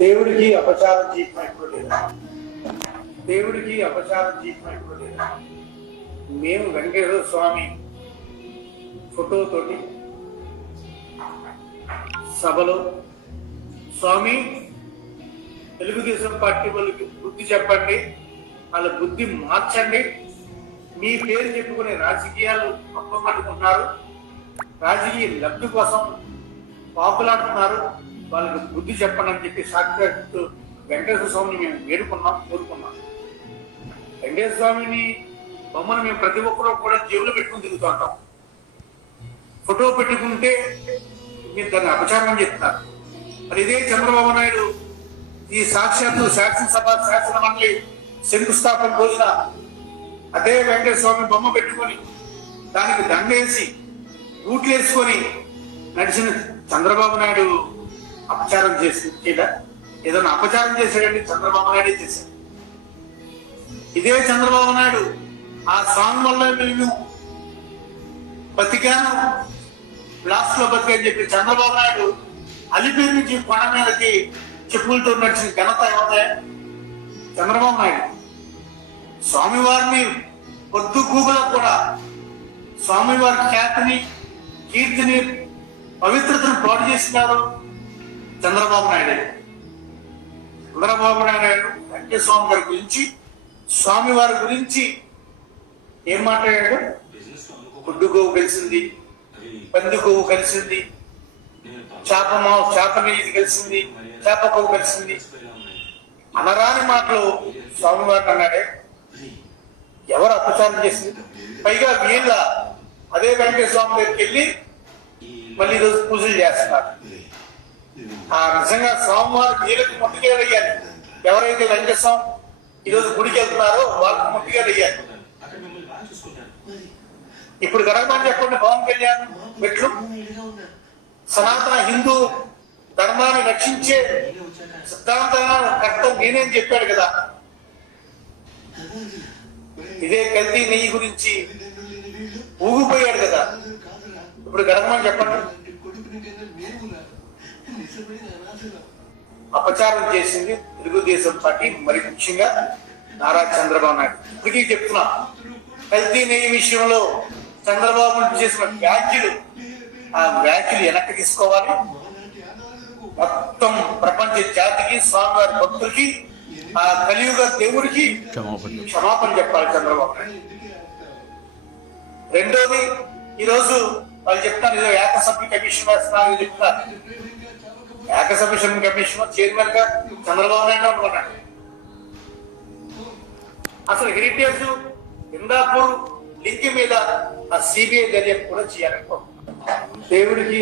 దేవుడికి అపచారం చేయటం దేవుడికి అపచారం చేయటం మేము వెంకటేశ్వర స్వామి ఫోటోతోటి సభలో స్వామి తెలుగుదేశం పార్టీ వాళ్ళకి బుద్ధి చెప్పండి, వాళ్ళ బుద్ధి మార్చండి, మీ పేరు చెప్పుకునే రాజకీయాలు పట్టుకుంటున్నారు, రాజకీయ లబ్ధి కోసం పాపులాడుతున్నారు, వాళ్ళకి బుద్ధి చెప్పండి అని చెప్పి సాక్షాత్ వెంకటేశ్వర స్వామిని మేము కోరుకున్నాం. వెంకటేశ్వర స్వామిని బొమ్మను మేము ప్రతి ఒక్కరూ కూడా జేబులో పెట్టుకుని తిరుగుతూ ఉంటాం. ఫోటో పెట్టుకుంటే మీరు దాన్ని అపచారం చెప్తున్నారు. మరి ఇదే చంద్రబాబు నాయుడు ఈ సాక్షాత్తు శాసనసభ శాసన మండలి శంకుస్థాపన రోజున అదే వెంకటేశ్వర స్వామి బొమ్మ పెట్టుకొని దానికి దండేసి బూట్లు వేసుకొని నడిచిన చంద్రబాబు నాయుడు అపచారం చేసేదా? ఏదైనా అపచారం చేశాడండి? చంద్రబాబు నాయుడే చేశాడు. ఇదే చంద్రబాబు నాయుడు ఆ సాంగ్ వల్ల మేము బతికాను, బ్లాస్ట్ లో బతికని చెప్పి చంద్రబాబు నాయుడు అలిపేరు నుంచి కొండ మీదకి చెప్పులతో నడిచిన ఘనత ఏమవుతాయి? చంద్రబాబు నాయుడు స్వామివారిని పొద్దు గూగులో కూడా స్వామివారి ఖ్యాతిని, కీర్తిని, పవిత్రతను పాటు చేసినారు చంద్రబాబు నాయుడు. చంద్రబాబు నాయుడు వెంకటేశ్వర స్వామి గారి గురించి, స్వామివారి గురించి ఏం మాట్లాడాడు? గుడ్డు గోవు కలిసింది, పంది గోవు కలిసింది, చేప ఇది కలిసింది, చేప గోవు కలిసింది అనరాని మాటలు స్వామివారిని అన్నాడే. ఎవరు అపచారం చేసింది? పైగా వీళ్ళ అదే వెంకటేశ్వర స్వామి దగ్గరికి వెళ్ళి మళ్ళీ ఈరోజు పూజలు చేస్తున్నారు. ఆ నిజంగా స్వామివారు వీళ్ళకి ముట్టికేలు అయ్యారు. ఎవరైతే వెంకటేశ్వర స్వామి ఈరోజు గుడికి వెళ్తున్నారో వాళ్ళకి ముట్టికేలు అయ్యారు. ఇప్పుడు గడపని చెప్పండి, పవన్ కళ్యాణ్ మెట్లు సనాతన హిందూ ధర్మాన్ని రక్షించే సిద్ధాంతాలను కర్త నేనేం చెప్పాడు కదా. ఇదే కల్తీ నెయ్యి గురించి ఊగిపోయాడు కదా. ఇప్పుడు గడపమని చెప్పండి. అపచారం చేసింది తెలుగుదేశం పార్టీ, మరి ముఖ్యంగా నారా చంద్రబాబు నాయుడు. ఇప్పటికీ చెప్తున్నా, కల్తీ నెయ్యి విషయంలో చంద్రబాబు చేసిన వ్యాఖ్యలు, ఆ వ్యాఖ్యలు వెనక్కి తీసుకోవాలి. మొత్తం ప్రపంచ జాతికి, స్వామివారి భక్తులకి, ఆ కలియుగ దేవుడికి క్షమాపణ చెప్పాలి చంద్రబాబు నాయుడు. రెండోది, ఈరోజు వాళ్ళు చెప్తాను ఏదో ఏకసభ్య కమిషన్ వేస్తున్నారు చెప్తున్నారు. ఏకసభ్య కమిషన్ చైర్మన్ గా చంద్రబాబు నాయుడు అనుకున్నాడు. అసలు హెరిటేజ్ ఇందాపూర్ లింక్ మీద ఆ సిబిఐ దర్యాప్తు కూడా చేయాలనుకో. దేవుడికి